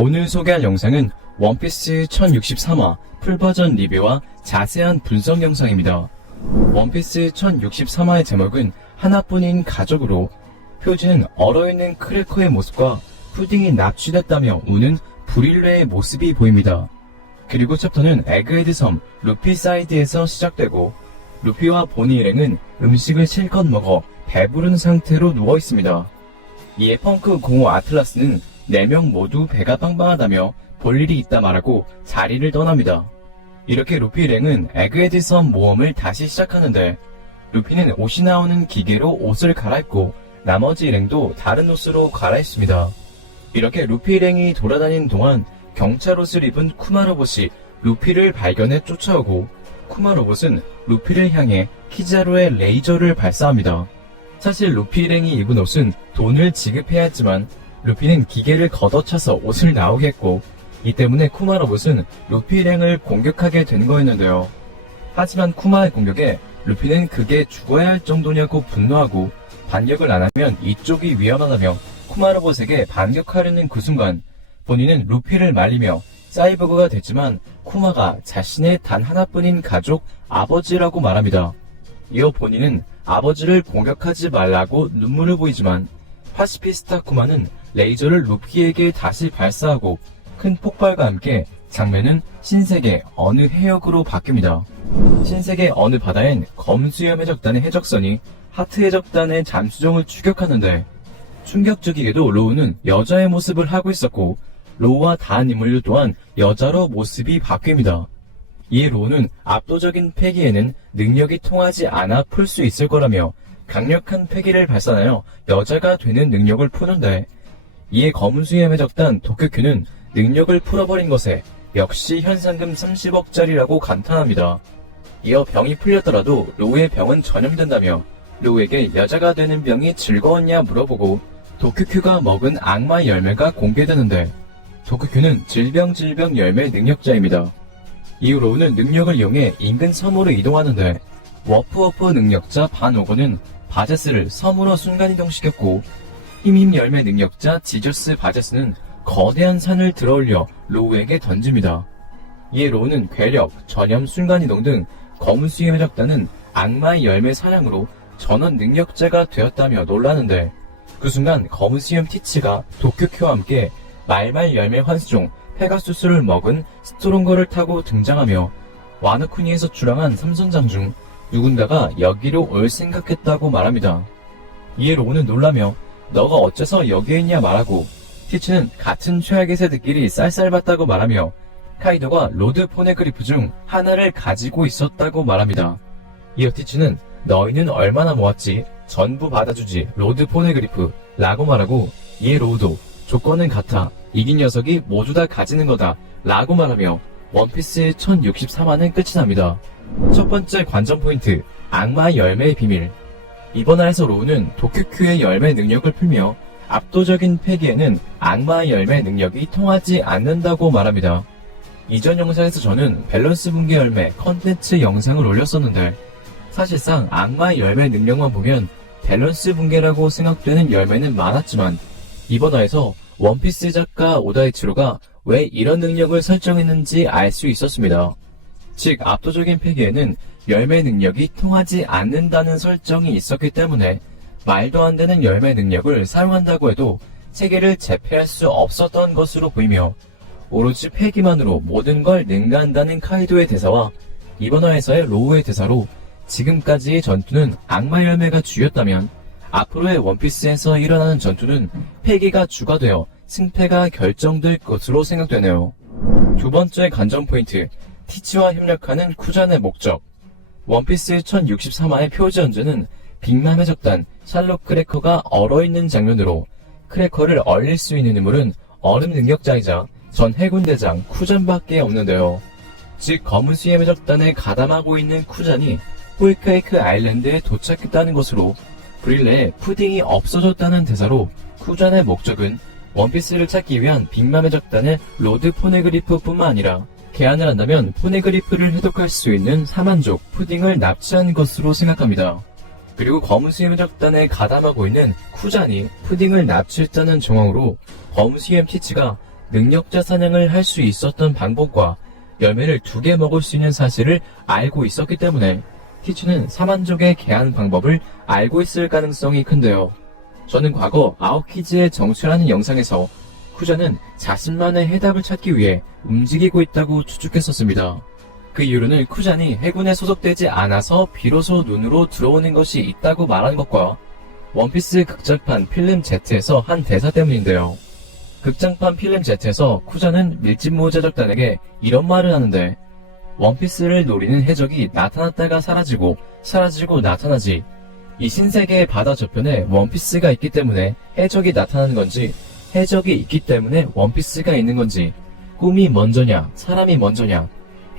오늘 소개할 영상은 원피스 1063화 풀버전 리뷰와 자세한 분석 영상입니다. 원피스 1063화의 제목은 하나뿐인 가족으로, 표지는 얼어있는 크래커의 모습과 푸딩이 납치됐다며 우는 브릴레의 모습이 보입니다. 그리고 챕터는 에그헤드 섬 루피 사이드에서 시작되고, 루피와 보니 일행은 음식을 실컷 먹어 배부른 상태로 누워있습니다. 이에 펑크 공호 아틀라스는 4명 모두 배가 빵빵하다며 볼 일이 있다 말하고 자리를 떠납니다. 이렇게 루피 일행은 에그헤드 섬 모험을 다시 시작하는데, 루피는 옷이 나오는 기계로 옷을 갈아입고 나머지 일행도 다른 옷으로 갈아입습니다. 이렇게 루피 일행이 돌아다니는 동안 경찰 옷을 입은 쿠마 로봇이 루피를 발견해 쫓아오고, 쿠마 로봇은 루피를 향해 키자루의 레이저를 발사합니다. 사실 루피 일행이 입은 옷은 돈을 지급해야 했지만 루피는 기계를 걷어차서 옷을 나오게 했고, 이 때문에 쿠마 로봇은 루피 일행을 공격하게 된 거였는데요. 하지만 쿠마의 공격에 루피는 그게 죽어야 할 정도냐고 분노하고, 반격을 안 하면 이쪽이 위험하다며 쿠마 로봇에게 반격하려는 그 순간 본인은 루피를 말리며 사이보그가 됐지만, 쿠마가 자신의 단 하나뿐인 가족 아버지라고 말합니다. 이어 본인은 아버지를 공격하지 말라고 눈물을 보이지만, 파시피스타 쿠마는 레이저를 루피에게 다시 발사하고 큰 폭발과 함께 장면은 신세계 어느 해역으로 바뀝니다. 신세계 어느 바다엔 검수염 해적단의 해적선이 하트 해적단의 잠수정을 추격하는데, 충격적이게도 로우는 여자의 모습을 하고 있었고, 로우와 다한 인물들 또한 여자로 모습이 바뀝니다. 이에 로우는 압도적인 패기에는 능력이 통하지 않아 풀 수 있을 거라며 강력한 패기를 발산하여 여자가 되는 능력을 푸는데, 이에 검은수염 해적단 도쿄큐는 능력을 풀어버린 것에 역시 현상금 30억짜리라고 감탄합니다. 이어 병이 풀렸더라도 로우의 병은 전염된다며 로우에게 여자가 되는 병이 즐거웠냐 물어보고, 도쿄큐가 먹은 악마 열매가 공개되는데, 도쿄큐는 질병 열매 능력자입니다. 이후 로우는 능력을 이용해 인근 섬으로 이동하는데, 워프 능력자 반오거는 바제스를 섬으로 순간이동시켰고, 힘 열매 능력자 지저스 바제스는 거대한 산을 들어올려 로우에게 던집니다. 이에 로우는 괴력, 전염, 순간이동 등 검은수염 해적단은 악마의 열매 사냥으로 전원 능력자가 되었다며 놀라는데, 그 순간 검은수염 티치가 도쿄큐와 함께 말말 열매 환수종 페가수스를 먹은 스트롱거를 타고 등장하며, 와노쿠니에서 출항한 삼선장 중 누군가가 여기로 올 생각했다고 말합니다. 이에 로우는 놀라며 너가 어째서 여기에 있냐 말하고, 티치는 같은 최악의 새들끼리 쌀쌀봤다고 말하며 카이도가 로드 포네그리프 중 하나를 가지고 있었다고 말합니다. 이어 티치는 너희는 얼마나 모았지? 전부 받아주지 로드 포네그리프 라고 말하고, 이에 로우도 조건은 같아, 이긴 녀석이 모두 다 가지는 거다 라고 말하며 원피스 1063화는 끝이 납니다. 첫 번째 관전 포인트, 악마의 열매의 비밀. 이번 화에서 로우는 도쿄큐의 열매 능력을 풀며 압도적인 패기에는 악마의 열매 능력이 통하지 않는다고 말합니다. 이전 영상에서 저는 밸런스 붕괴 열매 컨텐츠 영상을 올렸었는데, 사실상 악마의 열매 능력만 보면 밸런스 붕괴라고 생각되는 열매는 많았지만, 이번 화에서 원피스 작가 오다이치로가 왜 이런 능력을 설정했는지 알 수 있었습니다. 즉, 압도적인 패기에는 열매 능력이 통하지 않는다는 설정이 있었기 때문에 말도 안 되는 열매 능력을 사용한다고 해도 세계를 제패할 수 없었던 것으로 보이며, 오로지 패기만으로 모든 걸 능가한다는 카이도의 대사와 이번 화에서의 로우의 대사로 지금까지의 전투는 악마 열매가 주였다면, 앞으로의 원피스에서 일어나는 전투는 패기가 주가 되어 승패가 결정될 것으로 생각되네요. 두 번째 관전 포인트, 티치와 협력하는 쿠잔의 목적. 원피스 1063화의 표지 연주는 빅맘 해적단 샬롯 크래커가 얼어있는 장면으로, 크래커를 얼릴 수 있는 인물은 얼음 능력자이자 전 해군대장 쿠잔밖에 없는데요. 즉, 검은수염 해적단에 가담하고 있는 쿠잔이 홀케이크 아일랜드에 도착했다는 것으로, 브릴레에 푸딩이 없어졌다는 대사로 쿠잔의 목적은 원피스를 찾기 위한 빅맘 해적단의 로드 포네그리프 뿐만 아니라, 개안을 한다면 포네그리프를 해독할 수 있는 사만족 푸딩을 납치한 것으로 생각합니다. 그리고 검은수염 해적단에 가담하고 있는 쿠잔이 푸딩을 납치했다는 정황으로 검은수염 티치가 능력자 사냥을 할 수 있었던 방법과 열매를 2개 먹을 수 있는 사실을 알고 있었기 때문에 티츠는 사만족의 개한 방법을 알고 있을 가능성이 큰데요. 저는 과거 아웃키즈의 정수라는 영상에서 쿠자는 자신만의 해답을 찾기 위해 움직이고 있다고 추측했었습니다. 그 이유로는 쿠잔이 해군에 소속되지 않아서 비로소 눈으로 들어오는 것이 있다고 말한 것과 원피스 극장판 필름 Z에서 한 대사 때문인데요. 극장판 필름 Z에서 쿠잔은 밀짚모자적단에게 이런 말을 하는데, 원피스를 노리는 해적이 나타났다가 사라지고 나타나지. 이 신세계의 바다 저편에 원피스가 있기 때문에 해적이 나타나는 건지, 해적이 있기 때문에 원피스가 있는 건지, 꿈이 먼저냐 사람이 먼저냐.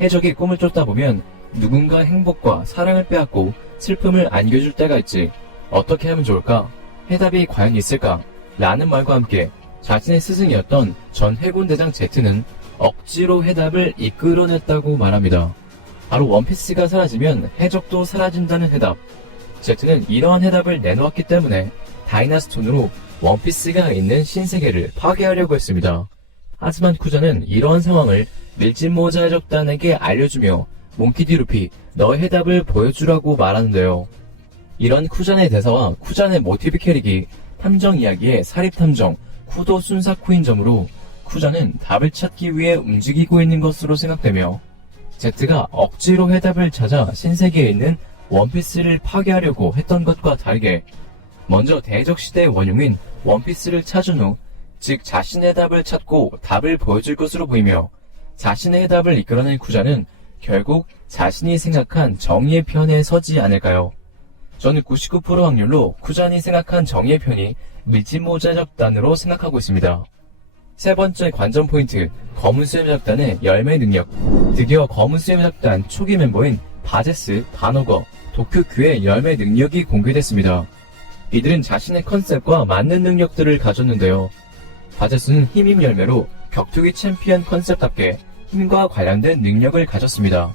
해적이 꿈을 쫓다 보면 누군가 행복과 사랑을 빼앗고 슬픔을 안겨줄 때가 있지. 어떻게 하면 좋을까? 해답이 과연 있을까? 라는 말과 함께 자신의 스승이었던 전 해군대장 제트는 억지로 해답을 이끌어냈다고 말합니다. 바로 원피스가 사라지면 해적도 사라진다는 해답. 제트는 이러한 해답을 내놓았기 때문에 다이나스톤으로 원피스가 있는 신세계를 파괴하려고 했습니다. 하지만 쿠자는 이러한 상황을 밀짚모자 해적단에게 알려주며 몽키디 루피, 너의 해답을 보여주라고 말하는데요. 이런 쿠잔의 대사와 쿠잔의 모티브 캐릭이 탐정 이야기의 사립탐정 쿠도 순사쿠인 점으로 쿠잔은 답을 찾기 위해 움직이고 있는 것으로 생각되며, 제트가 억지로 해답을 찾아 신세계에 있는 원피스를 파괴하려고 했던 것과 다르게 먼저 대적시대의 원흉인 원피스를 찾은 후, 즉 자신의 답을 찾고 답을 보여줄 것으로 보이며, 자신의 해답을 이끌어낸 쿠잔은 결국 자신이 생각한 정의의 편에 서지 않을까요? 저는 99% 확률로 쿠잔이 생각한 정의의 편이 밀짚모자적단으로 생각하고 있습니다. 세 번째 관전 포인트, 검은수염작단의 열매 능력. 드디어 검은수염작단 초기 멤버인 바제스, 바노거, 도쿄큐의 열매 능력이 공개됐습니다. 이들은 자신의 컨셉과 맞는 능력들을 가졌는데요. 바제스는 힘임 열매로 격투기 챔피언 컨셉답게 힘과 관련된 능력을 가졌습니다.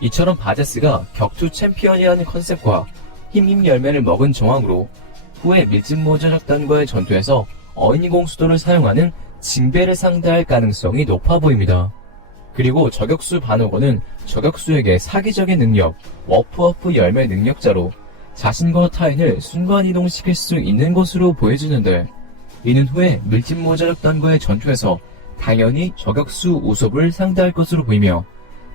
이처럼 바제스가 격투 챔피언이라는 컨셉과 힘임 열매를 먹은 정황으로 후에 밀짚모자적단과의 전투에서 어인공수도를 사용하는 징배를 상대할 가능성이 높아 보입니다. 그리고 저격수 바노거는 저격수에게 사기적인 능력, 워프워프 열매 능력자로 자신과 타인을 순간이동시킬 수 있는 것으로 보여지는데, 이는 후에 밀짚모자적단과의 전투에서 당연히 저격수 우솝을 상대할 것으로 보이며,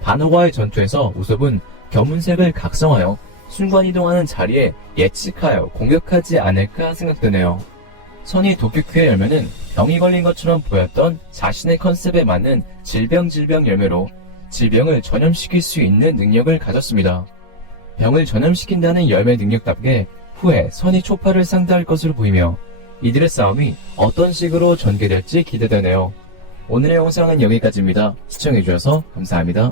바노과의 전투에서 우솝은 검은색을 각성하여 순간이동하는 자리에 예측하여 공격하지 않을까 생각되네요. 선이 도쿄큐의 열매는 병이 걸린 것처럼 보였던 자신의 컨셉에 맞는 질병 열매로 질병을 전염시킬 수 있는 능력을 가졌습니다. 병을 전염시킨다는 열매 능력답게 후에 선이 초파를 상대할 것으로 보이며, 이들의 싸움이 어떤 식으로 전개될지 기대되네요. 오늘의 영상은 여기까지입니다. 시청해주셔서 감사합니다.